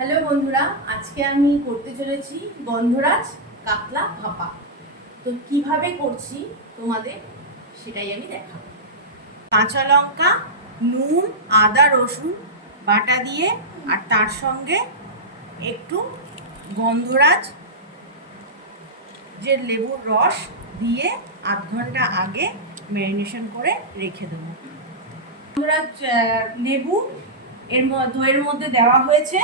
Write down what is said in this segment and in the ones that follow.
Hello বন্ধুরা, আজকে আমি করতে চলেছি গন্ধরাজ কাতলা ভাপা। তো কিভাবে করছি তোমাদের সেটাই আমি দেখাবো। কাঁচা লঙ্কা, নুন, আদা, রসুন বাটা দিয়ে আর তার সঙ্গে একটু গন্ধরাজ যে লেবুর রস দিয়ে আধ ঘন্টা আগে ম্যারিনেশন করে রেখে দেবো। গন্ধরাজ লেবু দইয়ের মধ্যে দেওয়া হয়েছে,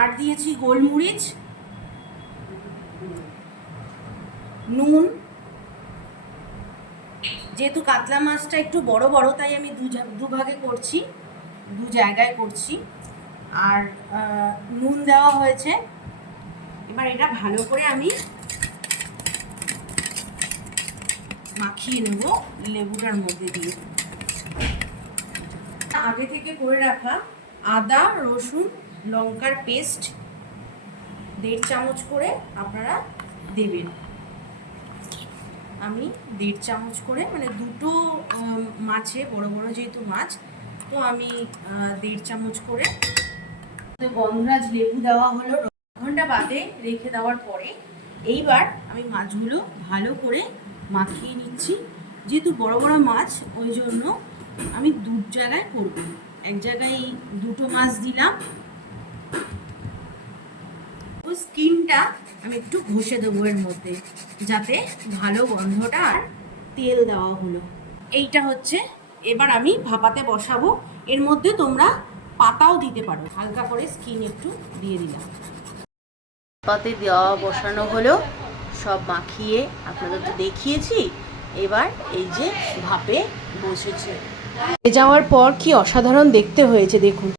আর দিয়েছি গোলমরিচ, নুন। যেহেতু কাতলা মাছটা একটু বড় বড় তাই আমি দুভাগে করছি, দু জায়গায় করছি। আর নুন দেওয়া হয়েছে। এবার এটা ভালো করে আমি মাখিয়ে নেব লেবুটার মধ্যে দিয়ে। আগে থেকে করে রাখা আদা, রসুন, লঙ্কার পেস্ট 1.5 চামচ করে আপনারা দেবেন। আমি 1.5 চামচ করে, মানে দুটো মাছে, বড় বড় যেহেতু মাছ, তো আমি 1.5 চামচ করে। গন্ধরাজ লেবু দেওয়া হলো। ঘন্টা বাদে রেখে দেওয়ার পরে এইবার আমি মাছগুলো ভালো করে মাখিয়ে নিচ্ছি। যেহেতু বড় বড় মাছ, ওই জন্য আমি দু জায়গায় করব। এক জায়গায় দুটো মাছ দিলাম। স্কিনটা আমি একটু ঘষে দেবো এর মধ্যে, যাতে ভালো গন্ধটা। আর তেল দেওয়া হলো। এইটা হচ্ছে, এবার আমি ভাপাতে বসাবো। এর মধ্যে তোমরা পাতাও দিতে পারো। হালকা করে স্কিন একটু দিয়ে দিলাম। ভাপাতে দেওয়া বসানো হলো, সব মাখিয়ে আপনাদের তো দেখিয়েছি। এবার এই যে ভাপে বসেছে, যাওয়ার পর কি অসাধারণ দেখতে হয়েছে দেখুন।